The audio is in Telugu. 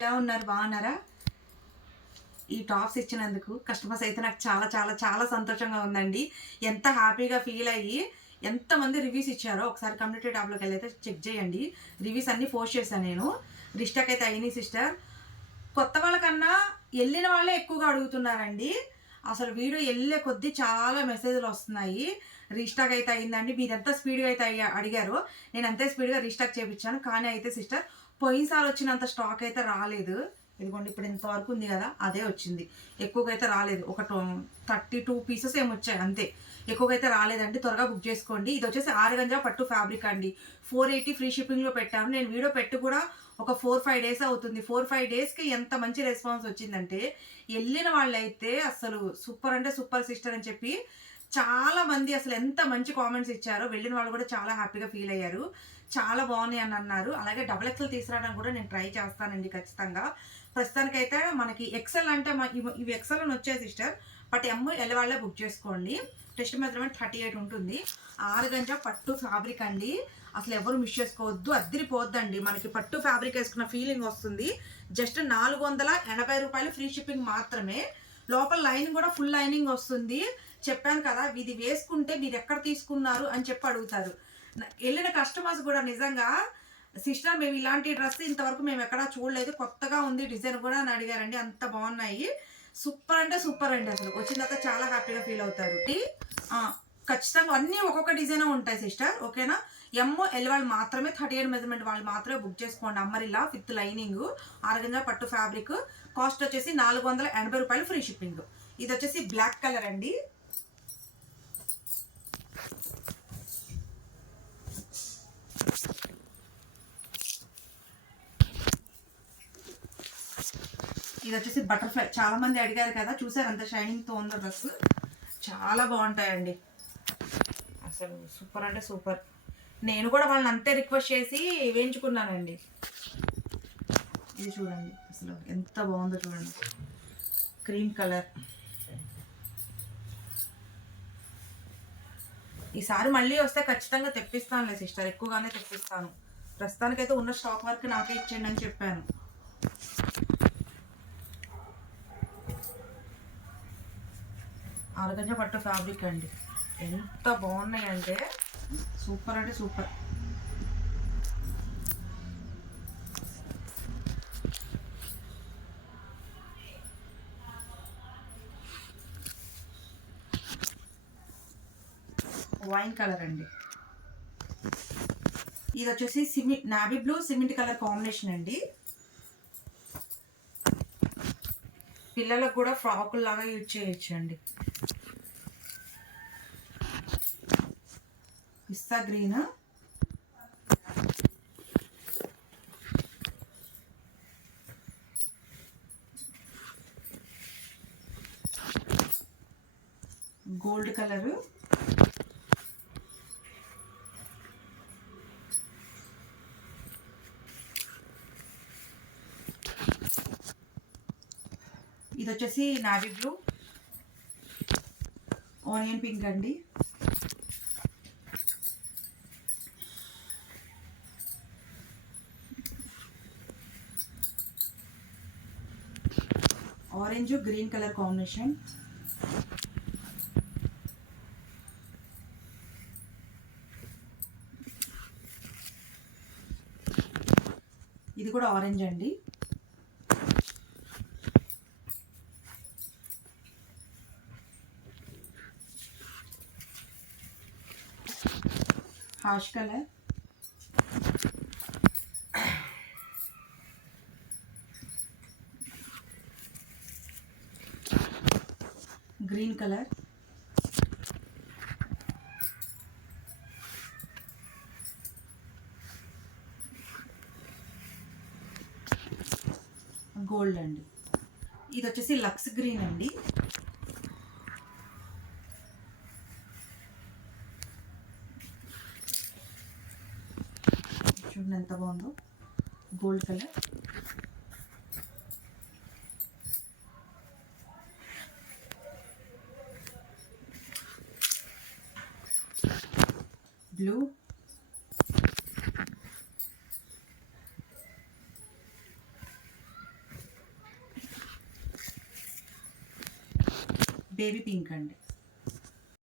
ఎలా ఉన్నారు? బాగున్నారా? ఈ టాప్స్ ఇచ్చినందుకు కస్టమర్స్ అయితే నాకు చాలా చాలా చాలా సంతోషంగా ఉందండి. ఎంత హ్యాపీగా ఫీల్ అయ్యి ఎంతమంది రివ్యూస్ ఇచ్చారో ఒకసారి కమ్యూనిటీ టాప్లోకి వెళ్ళి అయితే చెక్ చేయండి. రివ్యూస్ అన్నీ పోస్ట్ చేశాను నేను. రిస్టాక్ అయితే అయినాయి సిస్టర్. కొత్త వాళ్ళకన్నా వెళ్ళిన వాళ్ళే ఎక్కువగా అడుగుతున్నారండి. అసలు వీడియో వెళ్ళే కొద్దీ చాలా మెసేజ్లు వస్తున్నాయి. రీస్టాక్ అయితే అయిందండి. మీరు ఎంత స్పీడ్గా అయితే అయ్యా అడిగారో నేను అంతే స్పీడ్గా రీస్టాక్ చేయించాను కానీ అయితే సిస్టర్ పోయినసారి వచ్చినంత స్టాక్ అయితే రాలేదు. ఇదిగోండి ఇప్పుడు ఇంతవరకు ఉంది కదా అదే వచ్చింది. ఎక్కువగా అయితే రాలేదు. ఒక థర్టీ టూ పీసెస్ ఏమి వచ్చాయి అంతే. ఎక్కువగా అయితే రాలేదండి. త్వరగా బుక్ చేసుకోండి. ఇది వచ్చేసి ఆరుగంజా పట్టు ఫ్యాబ్రిక్ అండి. ఫోర్ ఎయిటీ ఫ్రీ షిప్పింగ్లో పెట్టాను నేను వీడియో పెట్టి కూడా ఒక ఫోర్ ఫైవ్ డేస్ అవుతుంది. ఫోర్ ఫైవ్ డేస్కి ఎంత మంచి రెస్పాన్స్ వచ్చిందంటే వెళ్ళిన వాళ్ళైతే అసలు సూపర్ అంటే సూపర్ సిస్టర్ అని చెప్పి చాలా మంది అసలు ఎంత మంచి కామెంట్స్ ఇచ్చారో వెళ్ళిన వాళ్ళు కూడా చాలా హ్యాపీగా ఫీల్ అయ్యారు. చాలా బాగున్నాయి అని అన్నారు. అలాగే డబుల్ ఎక్సెల్ తీసుకురావడానికి కూడా నేను ట్రై చేస్తానండి ఖచ్చితంగా. ప్రస్తుతానికైతే మనకి ఎక్సెల్ అంటే ఇవి- ఎక్సెల్ అని వచ్చే సిస్టర్ బట్ ఎమ్ ఎల్ వాళ్ళే బుక్ చేసుకోండి. టెస్ట్ మాత్రమే థర్టీ ఎయిట్ ఉంటుంది. ఆరు గంట పట్టు ఫ్యాబ్రిక్ అండి. అసలు ఎవరు మిస్ చేసుకోవద్దు. అద్దరిపోద్దండి. మనకి పట్టు ఫ్యాబ్రిక్ వేసుకున్న ఫీలింగ్ వస్తుంది. జస్ట్ నాలుగు వందల ఎనభై రూపాయలు ఫ్రీ షిప్పింగ్ మాత్రమే. లోపల లైనింగ్ కూడా ఫుల్ లైనింగ్ వస్తుంది. చెప్పాను కదా ఇది వేసుకుంటే మీరు ఎక్కడ తీసుకున్నారు అని చెప్పి అడుగుతారు. వెళ్ళిన కస్టమర్స్ కూడా నిజంగా సిస్టర్ మేము ఇలాంటి డ్రెస్ ఇంతవరకు మేము ఎక్కడా చూడలేదు. కొత్తగా ఉంది డిజైన్ కూడా అని అడిగారండి. అంత బాగున్నాయి. సూపర్ అంటే సూపర్ అండి అసలు. వచ్చిన తర్వాత చాలా హ్యాపీగా ఫీల్ అవుతారు. ఖచ్చితంగా అన్నీ ఒక్కొక్క డిజైన్ ఉంటాయి సిస్టర్. ఓకేనా? ఎమ్ ఎల్ వాళ్ళు మాత్రమే థర్టీ ఎయిట్ మెజర్మెంట్ వాళ్ళు మాత్రమే బుక్ చేసుకోండి. అమ్మరిలా విత్ లైనింగ్ ఆరుగంజా పట్టు ఫ్యాబ్రిక్ కాస్ట్ వచ్చేసి నాలుగు వందల ఎనభై రూపాయలు ఫ్రీ షిప్పింగ్ ఇది వచ్చేసి బ్లాక్ కలర్ అండి. ఇది వచ్చేసి బటర్ఫ్లై చాలా మంది అడిగారు కదా చూసారు అంత షైనింగ్తో ఉందో డ్రెస్ చాలా బాగుంటాయండి. అసలు సూపర్ అంటే సూపర్. నేను కూడా వాళ్ళని అంతే రిక్వెస్ట్ చేసి వేయించుకున్నానండి. ఇది చూడండి అసలు ఎంత బాగుందో చూడండి. Cream colour. ఈసారి మళ్ళీ వస్తే ఖచ్చితంగా తెప్పిస్తానులే సిస్టర్ ఎక్కువగానే తెప్పిస్తాను. ప్రస్తుతానికైతే ఉన్న స్టాక్ వర్క్ నాకే ఇచ్చేయండి అని చెప్పాను. ఆరుగంజ పట్టు ఫ్యాబ్రిక్ అండి. ఎంత బాగున్నాయి అంటే సూపర్ అంటే సూపర్. వైన్ కలర్ అండి. ఇది వచ్చేసి cement navy blue cement colour combination అండి. పిల్లలకు కూడా ఫ్రాకులు లాగా యూజ్ చేయొచ్చు అండి పిస్తా గ్రీన్. Gold colour. ఇది వచ్చేసి నావీ బ్లూ. ఆనియన్ పింక్ అండి. Orange green colour combination. ఇది కూడా ఆరెంజ్ అండి. Ash colour. Green colour. Gold అండి. ఇది వచ్చేసి లక్స్ గ్రీన్ అండి. చూడండి ఎంత బాగుందో. Gold colour. Blue baby pink అండి.